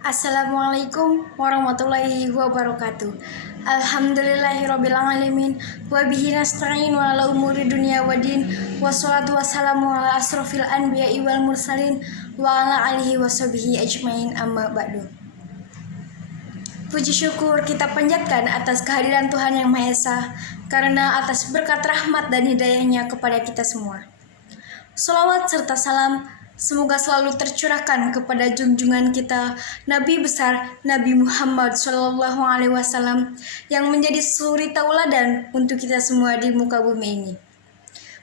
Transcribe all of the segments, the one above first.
Assalamualaikum warahmatullahi wabarakatuh. Alhamdulillahirabbil alamin wa bihi nasta'in wa ala umuri dunya waddin wassalatu wassalamu ala asrofil anbiya'i wal mursalin wa ala alihi washabihi ajmain amma ba'du. Puji syukur kita panjatkan atas kehadiran Tuhan Yang Maha Esa karena atas berkat rahmat dan hidayahnya kepada kita semua. Salawat serta salam semoga selalu tercurahkan kepada junjungan kita Nabi besar Nabi Muhammad SAW yang menjadi suri tauladan untuk kita semua di muka bumi ini.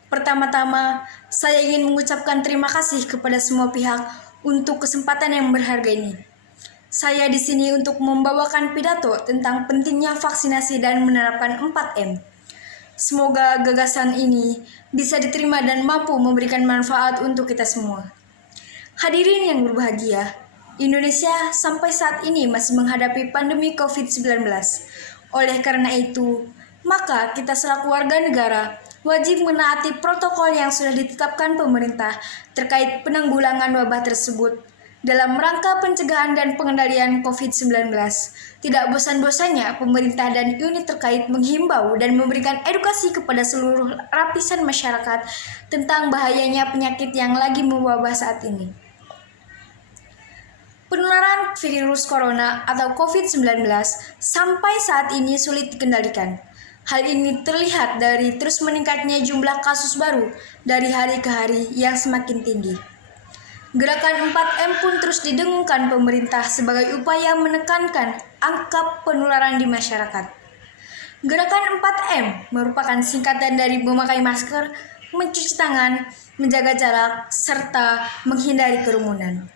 Pertama-tama, saya ingin mengucapkan terima kasih kepada semua pihak untuk kesempatan yang berharga ini. Saya di sini untuk membawakan pidato tentang pentingnya vaksinasi dan menerapkan 4M. Semoga gagasan ini bisa diterima dan mampu memberikan manfaat untuk kita semua. Hadirin yang berbahagia, Indonesia sampai saat ini masih menghadapi pandemi COVID-19. Oleh karena itu, maka kita selaku warga negara wajib menaati protokol yang sudah ditetapkan pemerintah terkait penanggulangan wabah tersebut dalam rangka pencegahan dan pengendalian COVID-19. Tidak bosan-bosannya pemerintah dan unit terkait menghimbau dan memberikan edukasi kepada seluruh lapisan masyarakat tentang bahayanya penyakit yang lagi mewabah saat ini. Penularan virus corona atau COVID-19 sampai saat ini sulit dikendalikan. Hal ini terlihat dari terus meningkatnya jumlah kasus baru dari hari ke hari yang semakin tinggi. Gerakan 4M pun terus didengungkan pemerintah sebagai upaya menekankan angka penularan di masyarakat. Gerakan 4M merupakan singkatan dari memakai masker, mencuci tangan, menjaga jarak, serta menghindari kerumunan.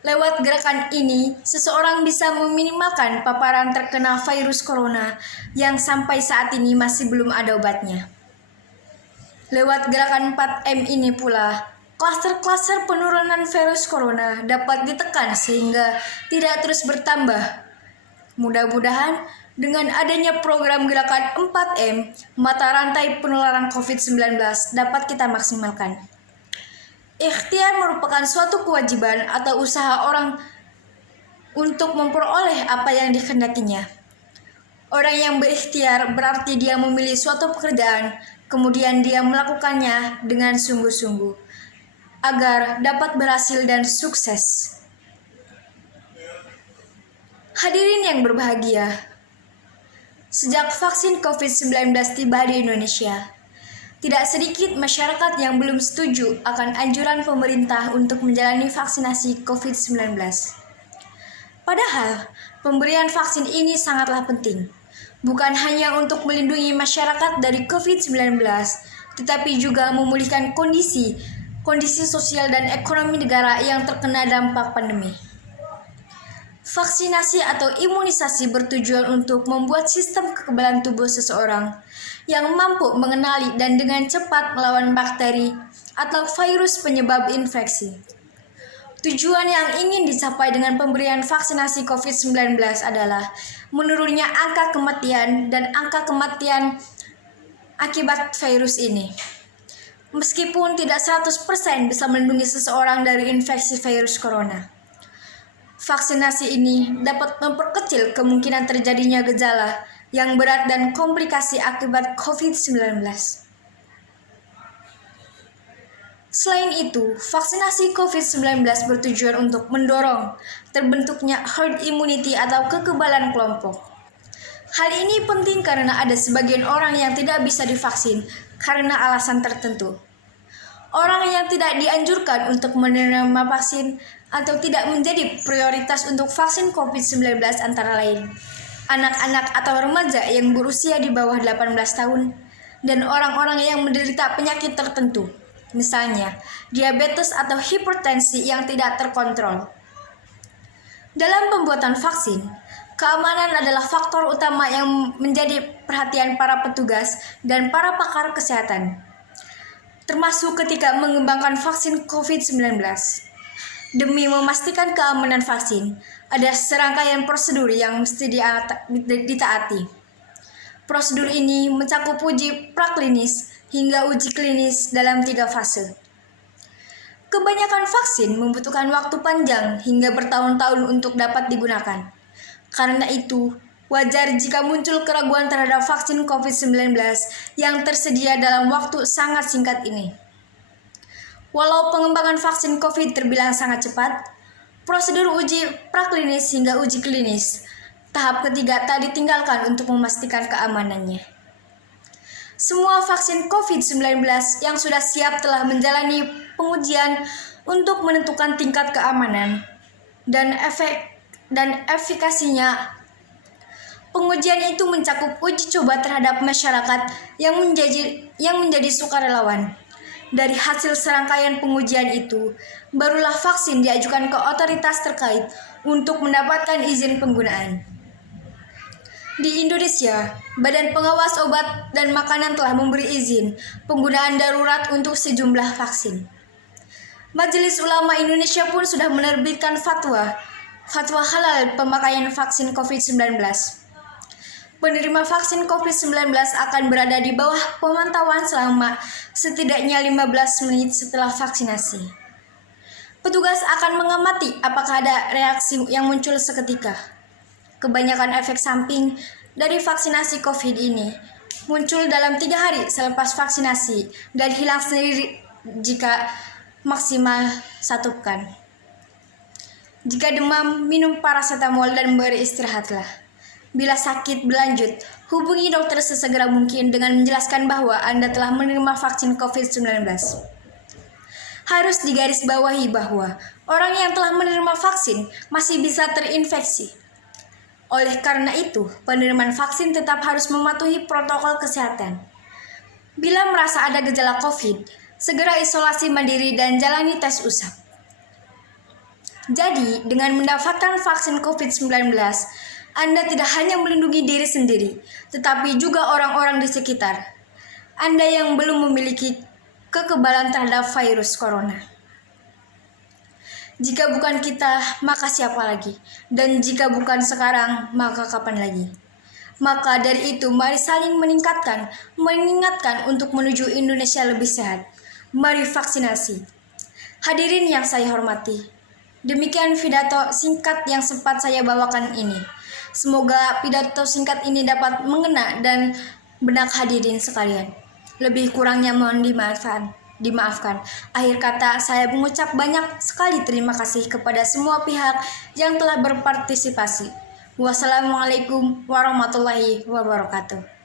Lewat gerakan ini, seseorang bisa meminimalkan paparan terkena virus corona yang sampai saat ini masih belum ada obatnya. Lewat gerakan 4M ini pula, klaster-klaster penurunan virus corona dapat ditekan sehingga tidak terus bertambah. Mudah-mudahan dengan adanya program gerakan 4M, mata rantai penularan COVID-19 dapat kita maksimalkan. Ikhtiar merupakan suatu kewajiban atau usaha orang untuk memperoleh apa yang dikehendakinya. Orang yang berikhtiar berarti dia memilih suatu pekerjaan, kemudian dia melakukannya dengan sungguh-sungguh agar dapat berhasil dan sukses. Hadirin yang berbahagia, sejak vaksin COVID-19 tiba di Indonesia, tidak sedikit masyarakat yang belum setuju akan anjuran pemerintah untuk menjalani vaksinasi COVID-19. Padahal, pemberian vaksin ini sangatlah penting, bukan hanya untuk melindungi masyarakat dari COVID-19, tetapi juga memulihkan kondisi sosial dan ekonomi negara yang terkena dampak pandemi. Vaksinasi atau imunisasi bertujuan untuk membuat sistem kekebalan tubuh seseorang yang mampu mengenali dan dengan cepat melawan bakteri atau virus penyebab infeksi. Tujuan yang ingin dicapai dengan pemberian vaksinasi COVID-19 adalah menurunnya angka kematian dan angka kematian akibat virus ini. Meskipun tidak 100% bisa melindungi seseorang dari infeksi virus corona. Vaksinasi ini dapat memperkecil kemungkinan terjadinya gejala yang berat dan komplikasi akibat COVID-19. Selain itu, vaksinasi COVID-19 bertujuan untuk mendorong terbentuknya herd immunity atau kekebalan kelompok. Hal ini penting karena ada sebagian orang yang tidak bisa divaksin karena alasan tertentu. Orang yang tidak dianjurkan untuk menerima vaksin atau tidak menjadi prioritas untuk vaksin COVID-19 antara lain anak-anak atau remaja yang berusia di bawah 18 tahun dan orang-orang yang menderita penyakit tertentu, misalnya diabetes atau hipertensi yang tidak terkontrol. Dalam pembuatan vaksin, keamanan adalah faktor utama yang menjadi perhatian para petugas dan para pakar kesehatan, termasuk ketika mengembangkan vaksin COVID-19. Demi memastikan keamanan vaksin, ada serangkaian prosedur yang mesti ditaati. Prosedur ini mencakup uji praklinis hingga uji klinis dalam 3 fase. Kebanyakan vaksin membutuhkan waktu panjang hingga bertahun-tahun untuk dapat digunakan. Karena itu, wajar jika muncul keraguan terhadap vaksin COVID-19 yang tersedia dalam waktu sangat singkat ini. Walau pengembangan vaksin COVID terbilang sangat cepat, prosedur uji praklinis hingga uji klinis, tahap ketiga tak ditinggalkan untuk memastikan keamanannya. Semua vaksin COVID-19 yang sudah siap telah menjalani pengujian untuk menentukan tingkat keamanan dan efikasinya. Pengujian itu mencakup uji coba terhadap masyarakat yang menjadi sukarelawan. Dari hasil serangkaian pengujian itu, barulah vaksin diajukan ke otoritas terkait untuk mendapatkan izin penggunaan. Di Indonesia, Badan Pengawas Obat dan Makanan telah memberi izin penggunaan darurat untuk sejumlah vaksin. Majelis Ulama Indonesia pun sudah menerbitkan fatwa halal pemakaian vaksin COVID-19. Penerima vaksin COVID-19 akan berada di bawah pemantauan selama setidaknya 15 menit setelah vaksinasi. Petugas akan mengamati apakah ada reaksi yang muncul seketika. Kebanyakan efek samping dari vaksinasi COVID ini muncul dalam 3 hari selepas vaksinasi dan hilang sendiri jika maksimal 1 pekan. Jika demam, minum paracetamol dan beristirahatlah. Bila sakit berlanjut, hubungi dokter sesegera mungkin dengan menjelaskan bahwa Anda telah menerima vaksin COVID-19. Harus digarisbawahi bahwa orang yang telah menerima vaksin masih bisa terinfeksi. Oleh karena itu, penerimaan vaksin tetap harus mematuhi protokol kesehatan. Bila merasa ada gejala COVID, segera isolasi mandiri dan jalani tes usap. Jadi, dengan mendapatkan vaksin COVID-19, Anda tidak hanya melindungi diri sendiri, tetapi juga orang-orang di sekitar Anda yang belum memiliki kekebalan terhadap virus corona. Jika bukan kita, maka siapa lagi? Dan jika bukan sekarang, maka kapan lagi? Maka dari itu, mari saling mengingatkan untuk menuju Indonesia lebih sehat. Mari vaksinasi. Hadirin yang saya hormati, demikian pidato singkat yang sempat saya bawakan ini. Semoga pidato singkat ini dapat mengena dan benak hadirin sekalian. Lebih kurangnya mohon dimaafkan. Akhir kata, saya mengucap banyak sekali terima kasih kepada semua pihak yang telah berpartisipasi. Wassalamualaikum warahmatullahi wabarakatuh.